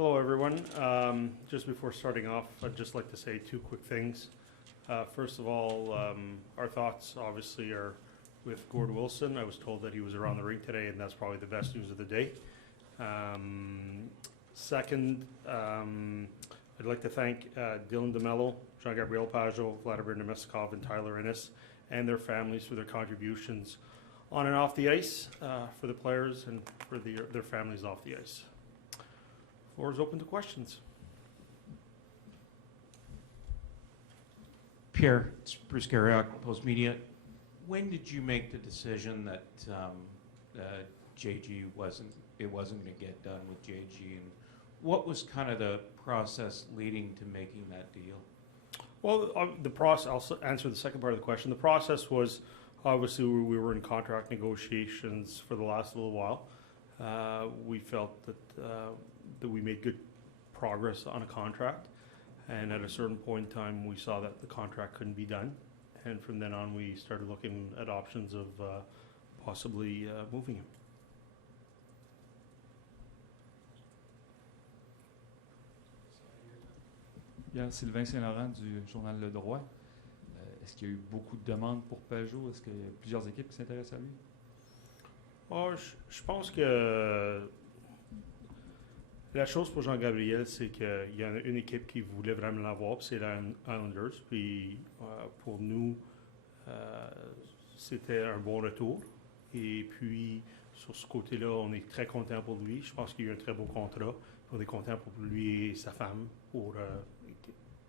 Hello, everyone. Just before starting off, I'd just like to say two quick things. First of all, our thoughts obviously are with Gord Wilson. I was told that he was around the rink today, and that's probably the best news of the day. Second, I'd like to thank Dylan DeMello, Jean-Gabriel Pajot, Vladimir Nemestikov, and Tyler Ennis, and their families for their contributions on and off the ice, for the players and for their families off the ice. Floor is open to questions. Pierre, it's Bruce Garriock, Post Media. When did you make the decision that JG wasn't going to get done with JG, and what was kind of the process leading to making that deal? Well, the process. I'll answer the second part of the question. The process was obviously we were in contract negotiations for the last little while. We felt that we made good progress on a contract, and at a certain point in time we saw that the contract couldn't be done, and from then on we started looking at options of possibly moving him. Bien, Sylvain Saint-Laurent du journal Le Droit. Est-ce qu'il y a eu beaucoup de demandes pour Pajot? Est-ce qu'il y a plusieurs équipes qui s'intéressent à lui? Oh, je pense que la chose pour Jean-Gabriel, c'est qu'il y en a une équipe qui voulait vraiment l'avoir, c'est les Islanders. Puis pour nous, c'était un bon retour. Et puis sur ce côté-là, on est très content pour lui. Je pense qu'il y a eu un très beau contrat. On est content pour lui et sa femme pour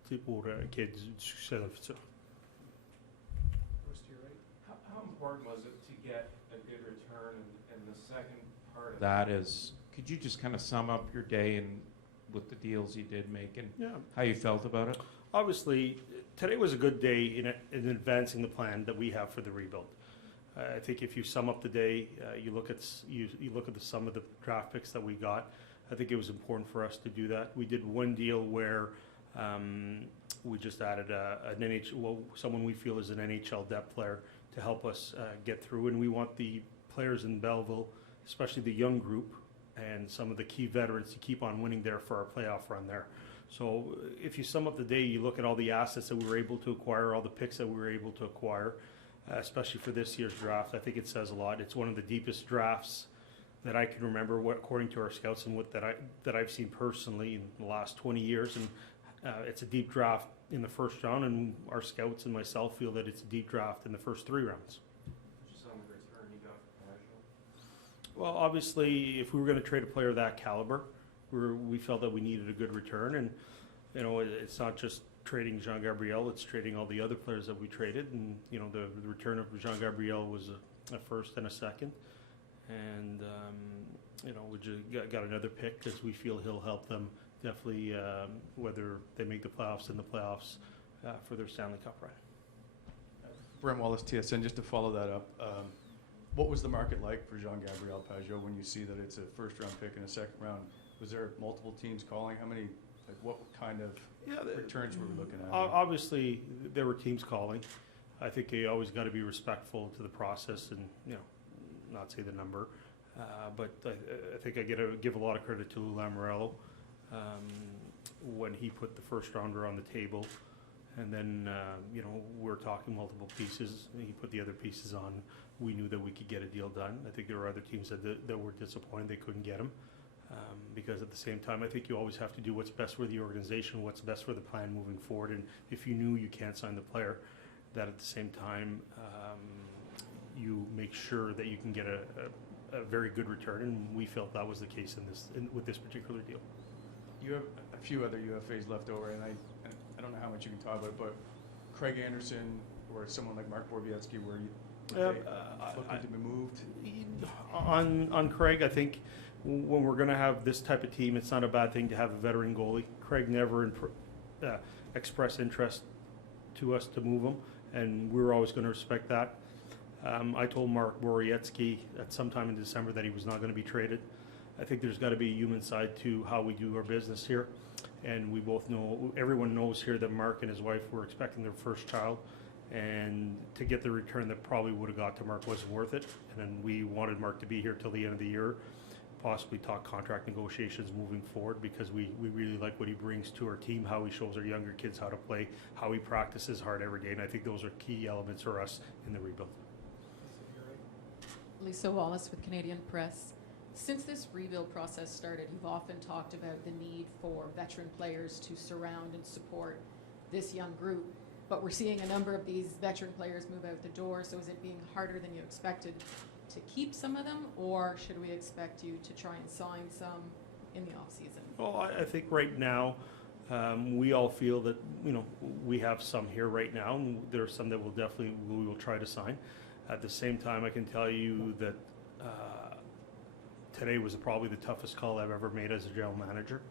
qu'il y ait du succès dans le futur. How important was it to get a good return? And the second part of that is, could you just kind of sum up your day and with the deals you did make and how you felt about it? Obviously, today was a good day in advancing the plan that we have for the rebuild. I think if you sum up the day, you look at the sum of the draft picks that we got. I think it was important for us to do that. We did one deal where we just added someone we feel is an NHL depth player to help us get through, and we want the players in Belleville, especially the young group and some of the key veterans, to keep on winning there for our playoff run there. So if you sum up the day, you look at all the assets that we were able to acquire, all the picks that we were able to acquire, especially for this year's draft. I think it says a lot. It's one of the deepest drafts that I can remember, according to our scouts, and that I've seen personally in the last 20 years. And it's a deep draft in the first round, and our scouts and myself feel that it's a deep draft in the first 3 rounds. Just on the return you got for Pajot? Well, obviously, if we were going to trade a player of that caliber, we felt that we needed a good return, and it's not just trading Jean-Gabriel; it's trading all the other players that we traded, and the return of Jean-Gabriel was a first and a second, and we just got another pick because we feel he'll help them definitely, whether they make the playoffs for their Stanley Cup run. Brent Wallace, TSN, just to follow that up, what was the market like for Jean-Gabriel Pajot when you see that it's a first-round pick and a second round? Was there multiple teams calling? What kind of returns were we looking at? Obviously, there were teams calling. I think you always got to be respectful to the process and not say the number. But I think I give a lot of credit to Lou Lamoriello when he put the first rounder on the table, and then we're talking multiple pieces. He put the other pieces on. We knew that we could get a deal done. I think there were other teams that were disappointed they couldn't get him, because at the same time, I think you always have to do what's best for the organization, what's best for the plan moving forward. And if you knew you can't sign the player, that at the same time you make sure that you can get a very good return, and we felt that was the case with this particular deal. You have a few other UFAs left over, and I don't know how much you can talk about it, but Craig Anderson or someone like Mark Borowiecki, were you looking to be moved? On Craig, I think when we're going to have this type of team, it's not a bad thing to have a veteran goalie. Craig never expressed interest to us to move him, and we were always going to respect that. I told Mark Borowiecki at sometime in December that he was not going to be traded. I think there's got to be a human side to how we do our business here, and we both know, everyone knows here that Mark and his wife were expecting their first child, and to get the return that probably would have got to Mark wasn't worth it. And then we wanted Mark to be here till the end of the year, possibly talk contract negotiations moving forward, because we really like what he brings to our team, how he shows our younger kids how to play, how he practices hard every day, and I think those are key elements for us in the rebuild. Lisa Wallace with Canadian Press. Since this rebuild process started, you've often talked about the need for veteran players to surround and support this young group, but we're seeing a number of these veteran players move out the door, so is it being harder than you expected to keep some of them, or should we expect you to try and sign some in the off-season? Well, I think right now, we all feel that, we have some here right now, and there are some that we will try to sign. At the same time, I can tell you that today was probably the toughest call I've ever made as a general manager.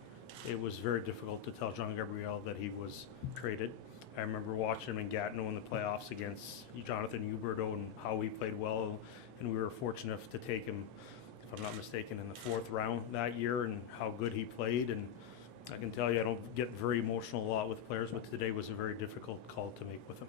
It was very difficult to tell Jean Gabriel that he was traded. I remember watching him in Gatineau in the playoffs against Jonathan Huberdeau and how he played well, and we were fortunate enough to take him, if I'm not mistaken, in the 4th round that year, and how good he played. And I can tell you, I don't get very emotional a lot with players, but today was a very difficult call to make with him.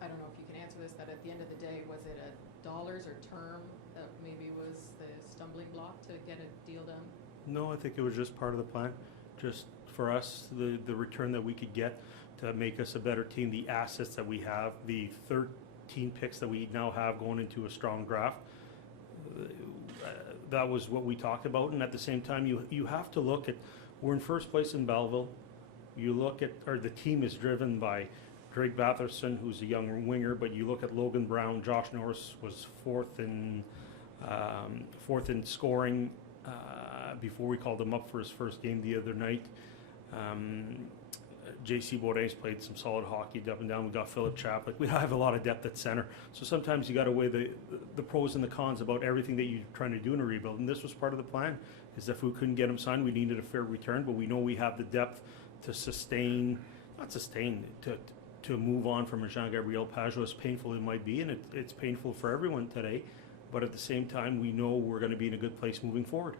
I don't know if you can answer this, but at the end of the day, was it a dollars or term that maybe was the stumbling block to get a deal done? No, I think it was just part of the plan. Just for us, the return that we could get to make us a better team, the assets that we have, the 13 picks that we now have going into a strong draft. That was what we talked about. And at the same time, you have to look at, we're in first place in Belleville. You look at, or the team is driven by Drake Batherson, who's a young winger, but you look at Logan Brown. Josh Norris was fourth in scoring before we called him up for his first game the other night. JC Bourdin's played some solid hockey up and down. We got Philip Chaplik. We have a lot of depth at center. So sometimes you got to weigh the pros and the cons about everything that you're trying to do in a rebuild. And this was part of the plan, is that if we couldn't get him signed, we needed a fair return, but we know we have the depth to to move on from a Jean-Gabriel Pageau, as painful it might be, and it's painful for everyone today, but at the same time, we know we're going to be in a good place moving forward.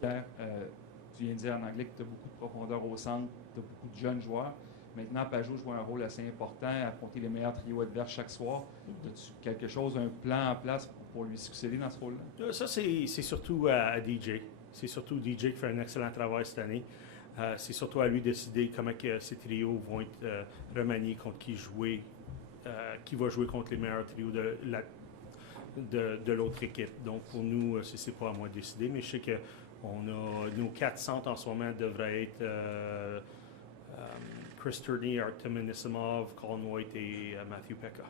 Pierre, tu viens de dire en anglais que tu as beaucoup de profondeur au centre, tu as beaucoup de jeunes joueurs. Maintenant, Pageau joue un rôle assez important, affronter les meilleurs trios adverses chaque soir. As-tu quelque chose, un plan en place pour lui succéder dans ce rôle-là? Ça, c'est surtout à DJ. C'est surtout DJ qui fait un excellent travail cette année. C'est surtout à lui de décider comment que ces trios vont être remaniés, contre qui jouer, qui va jouer contre les meilleurs trios de l'autre équipe. Donc pour nous, c'est pas à moi de décider, mais je sais que nos 4 centres en ce moment devraient être Chris Turney, Artem Anisimov, Colin White et Matthew Pekka.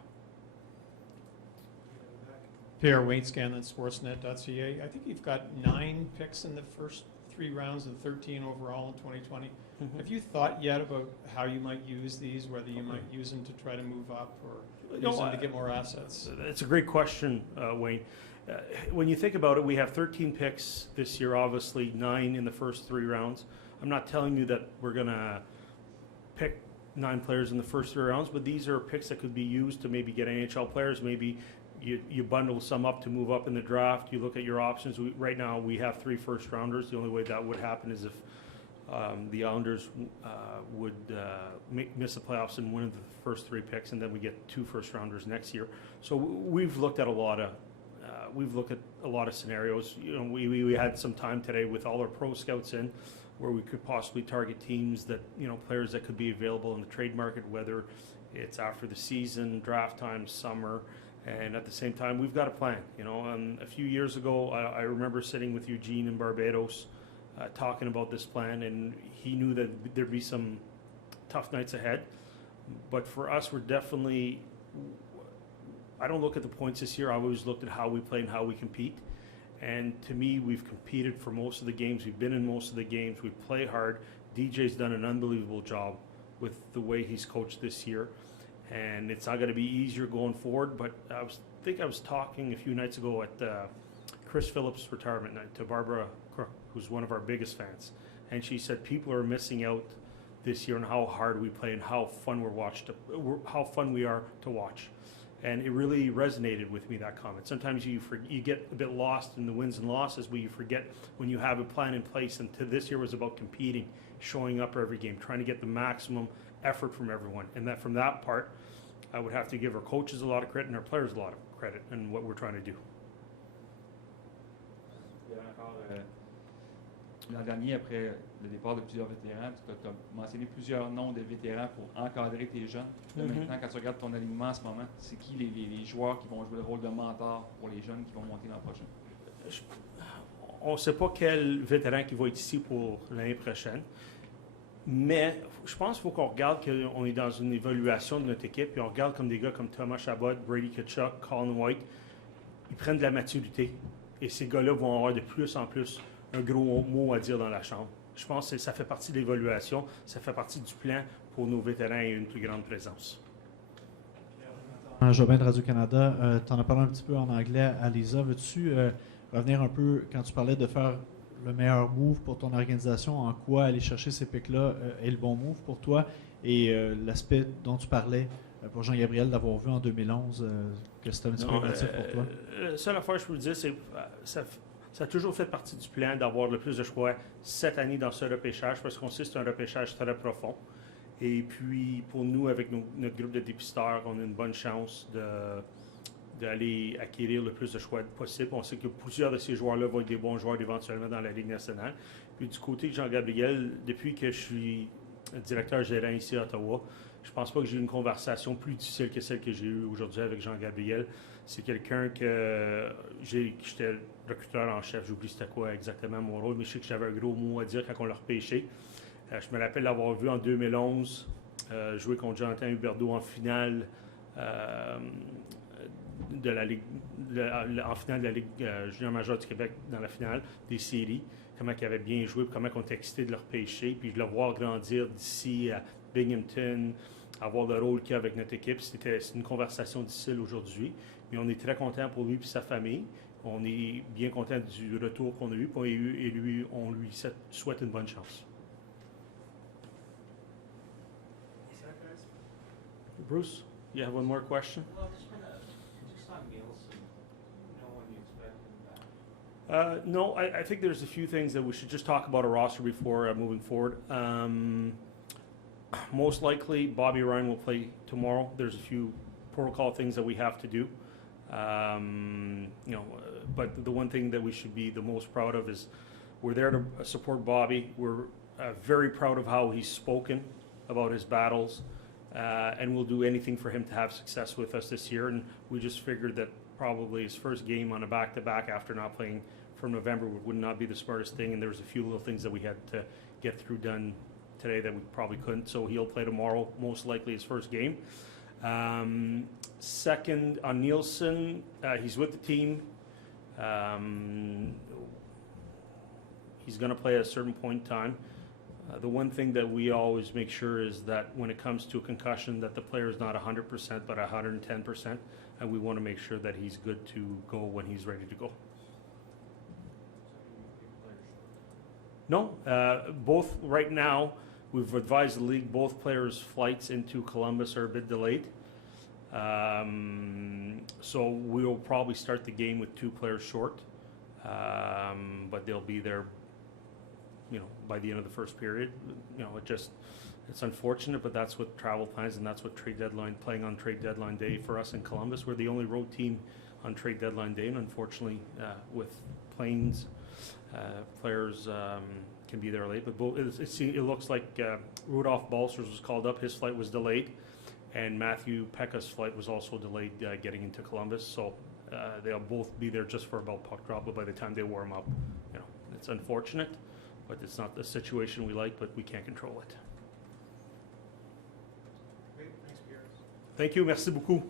Pierre, Wayne Scanlon, Sportsnet.ca. I think you've got 9 picks in the first 3 rounds and 13 overall in 2020. Mm-hmm. Have you thought yet about how you might use these, whether you might use them to try to move up or use them to get more assets? It's a great question, Wayne. When you think about it, we have 13 picks this year, obviously 9 in the first 3 rounds. I'm not telling you that we're going to pick 9 players in the first 3 rounds, but these are picks that could be used to maybe get NHL players. Maybe you bundle some up to move up in the draft. You look at your options. Right now, we have 3 first-rounders. The only way that would happen is if the Islanders would miss the playoffs and win the first 3 picks, and then we get 2 first-rounders next year. So we've looked at a lot of scenarios. We had some time today with all our pro scouts in, where we could possibly target teams that, players that could be available in the trade market, whether it's after the season, draft time, summer. And at the same time, we've got a plan. A few years ago, I remember sitting with Eugene in Barbados talking about this plan, and he knew that there'd be some tough nights ahead. But for us, we're definitely, I don't look at the points this year. I always looked at how we play and how we compete. And to me, we've competed for most of the games. We've been in most of the games. We play hard. DJ's done an unbelievable job with the way he's coached this year. And it's not going to be easier going forward, but I was talking a few nights ago at Chris Phillips' retirement night to Barbara Crook, who's one of our biggest fans. And she said people are missing out this year on how hard we play and how fun we are to watch. And it really resonated with me, that comment. Sometimes you get a bit lost in the wins and losses, but you forget when you have a plan in place. And this year was about competing, showing up every game, trying to get the maximum effort from everyone. And that from that part, I would have to give our coaches a lot of credit and our players a lot of credit in what we're trying to do. L'an dernier, après le départ de plusieurs vétérans, tu as mentionné plusieurs noms de vétérans pour encadrer tes jeunes. Là, maintenant, quand tu regardes ton alignement en ce moment, c'est qui les joueurs qui vont jouer le rôle de mentor pour les jeunes qui vont monter l'an prochain? On ne sait pas quel vétéran qui va être ici pour l'année prochaine, mais je pense qu'il faut qu'on regarde qu'on est dans une évaluation de notre équipe, puis on regarde comme des gars comme Thomas Chabot, Brady Tkachuk, Colin White, ils prennent de la maturité, et ces gars-là vont avoir de plus en plus un gros mot à dire dans la chambre. Je pense que ça fait partie de l'évaluation, ça fait partie du plan pour nos vétérans et une plus grande présence. Jobin de Radio-Canada, tu en as parlé un petit peu en anglais à Lisa. Veux-tu revenir un peu, quand tu parlais de faire le meilleur move pour ton organisation, en quoi aller chercher ces pics-là est le bon move pour toi, et l'aspect dont tu parlais pour Jean-Gabriel d'avoir vu en 2011, que c'était un petit peu négatif pour toi? La seule affaire que je peux vous dire, c'est que ça a toujours fait partie du plan d'avoir le plus de choix cette année dans ce repêchage, parce qu'on sait que c'est un repêchage très profond. Et puis, pour nous, avec notre groupe de dépisteurs, on a une bonne chance d'aller acquérir le plus de choix possible. On sait que plusieurs de ces joueurs-là vont être des bons joueurs éventuellement dans la Ligue nationale. Puis du côté de Jean-Gabriel, depuis que je suis directeur gérant ici à Ottawa, je ne pense pas que j'ai eu une conversation plus difficile que celle que j'ai eue aujourd'hui avec Jean-Gabriel. C'est quelqu'un que j'étais recruteur en chef, j'oublie c'était quoi exactement mon rôle, mais je sais que j'avais un gros mot à dire quand on l'a repêché. Je me rappelle l'avoir vu en 2011 jouer contre Jonathan Huberdeau en finale de la Ligue, en finale de la Ligue junior majeure du Québec, dans la finale des séries. Comment il avait bien joué, comment on était excité de le repêcher, puis de le voir grandir d'ici à Binghamton, avoir le rôle qu'il a avec notre équipe. C'est une conversation difficile aujourd'hui, mais on est très content pour lui et sa famille. On est bien content du retour qu'on a eu, et lui, on lui souhaite une bonne chance. Bruce, you have one more question? Just on Nielsen, when you expect him back? No, I think there's a few things that we should just talk about a roster before moving forward. Most likely, Bobby Ryan will play tomorrow. There's a few protocol things that we have to do. But the one thing that we should be the most proud of is we're there to support Bobby. We're very proud of how he's spoken about his battles, and we'll do anything for him to have success with us this year. And we just figured that probably his first game on a back-to-back after not playing from November would not be the smartest thing, and there was a few little things that we had to get through done today that we probably couldn't. So he'll play tomorrow, most likely his first game. Second, on Nielsen, he's with the team. He's going to play at a certain point in time. The one thing that we always make sure is that when it comes to a concussion, that the player is not 100%, but 110%, and we want to make sure that he's good to go when he's ready to go. No, both right now, we've advised the league both players' flights into Columbus are a bit delayed. So we'll probably start the game with two players short, but they'll be there, by the end of the first period. It's unfortunate, but that's what travel plans, and that's what playing on trade deadline day for us in Columbus. We're the only road team on trade deadline day, and unfortunately, with planes, players can be there late. But it looks like Rudolph Balcers was called up. His flight was delayed. And Matthew Pekka's flight was also delayed getting into Columbus, so they'll both be there just for about puck drop. But by the time they warm up, it's unfortunate, but it's not the situation we like. But we can't control it. Great. Thanks, Pierre. Thank you. Merci beaucoup.